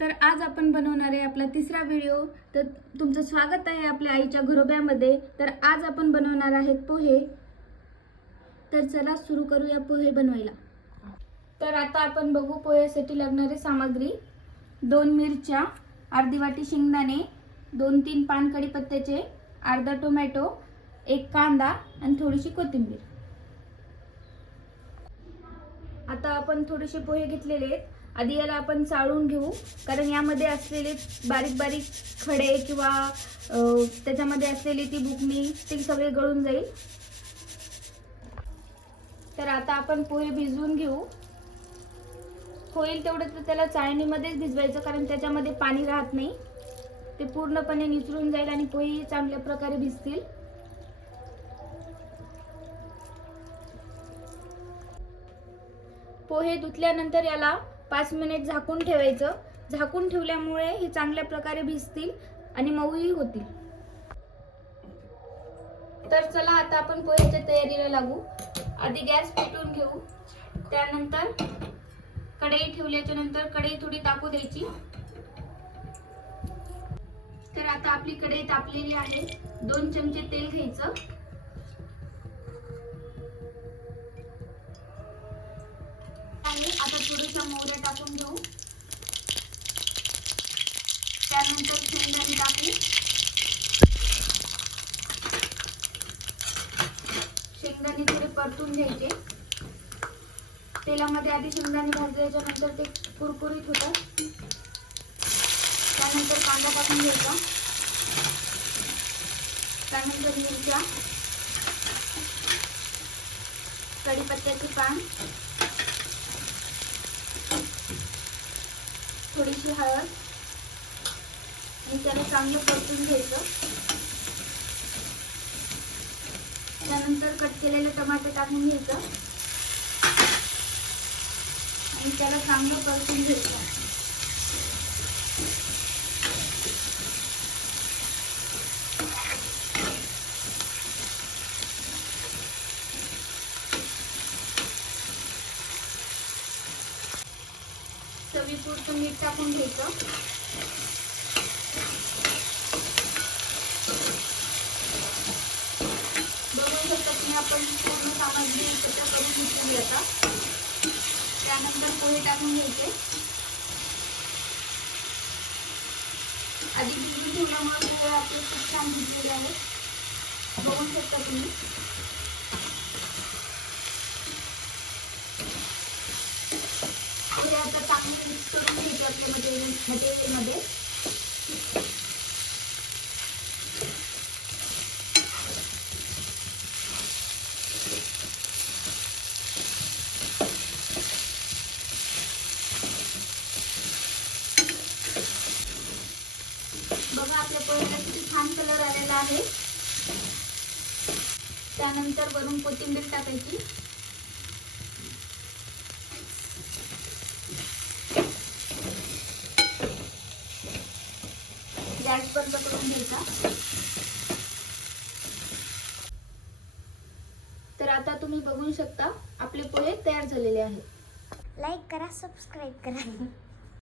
तर आज आपण बनवणार आहे आपला तिसरा व्हिडिओ। तर तुमचं स्वागत आहे आपल्या आईच्या घरोब्यामध्ये। तर आज आपण बनवणार आहेत पोहे। तर चला सुरू करूया पोहे बनवायला। तर आता आपण बघू पोह्यासाठी लागणारी सामग्री। 2 मिरच्या, अर्धी वाटी शेंगदाणे, 2-3 पान कढीपत्त्याचे, अर्धा टोमॅटो, 1 कांदा आणि थोडीशी कोथिंबीर। आता आपण थोडेसे पोहे घेतलेले आहेत। आधी याला आपण चाळून घेऊ, कारण यामध्ये असलेले बारीक बारीक खडे किंवा त्याच्यामध्ये असलेली ती बुकणी ते सगळे गळून जाईल। तर आता आपण पोहे भिजवून घेऊ। होईल तेवढं तर त्याला चाळणीमध्येच भिजवायचं, कारण त्याच्यामध्ये पाणी राहत नाही। ते पूर्णपणे निचळून जाईल आणि पोहे चांगल्या प्रकारे भिजतील। पोहे धुतल्यानंतर याला 5 मिनिट झाकून ठेवायचं। झाकून ठेवल्यामुळे हे चांगल्या प्रकारे भिजतील आणि मऊही होतील। तर चला आता आपण पोह्याच्या तयारीला लागू। आधी गॅस पेटवून घेऊ, त्यानंतर कढई ठेवल्याच्या नंतर कढई थोडी तापू द्यायची। तर आता आपली कढई तापलेली आहे। 2 चमचे तेल घ्यायचं। आता थोड्याशा मोहऱ्या टाकून घेऊ, त्यानंतर शेंगदाणे टाकू। शेंगदाणे थोडे परतून घ्यायचे। तेलामध्ये आधी शेंगदाणे भाजल्याच्या नंतर ते कुरकुरीत होतात। त्यानंतर कांदा टाकून घ्यायचा, त्यानंतर मिरच्या, कढीपत्त्याचे पान, थोडीशी हळद आणि त्याला चांगलं परतून घ्यायचं। त्यानंतर कट केलेले टमाटे टाकून घ्यायचं आणि त्याला चांगलं परतून घ्यायचं। चवीपुरतं मीठ टाकून घ्यायचं। बघू शकता की आपण पूर्ण सामग्री एकत्र करून घेतली आता। त्यानंतर पोहे टाकून घ्यायचे। आधी भिजवून ठेवल्यामुळे पोहे आपले खूप छान भिजलेले आहेत, बघू शकता तुम्ही। पोहे आता चांगले मिक्स करून घ्यायचे आपल्या मटेरियलमध्ये। बघा आपल्या पोह्याला किती छान कलर आलेला आहे। त्यानंतर वरून कोथिंबीर टाकायची। गॅस बंद करून घ्यायचा। तर आता तुम्ही बघू शकता आपले पोहे तयार झालेले आहेत। लाईक करा, सबस्क्राईब करा।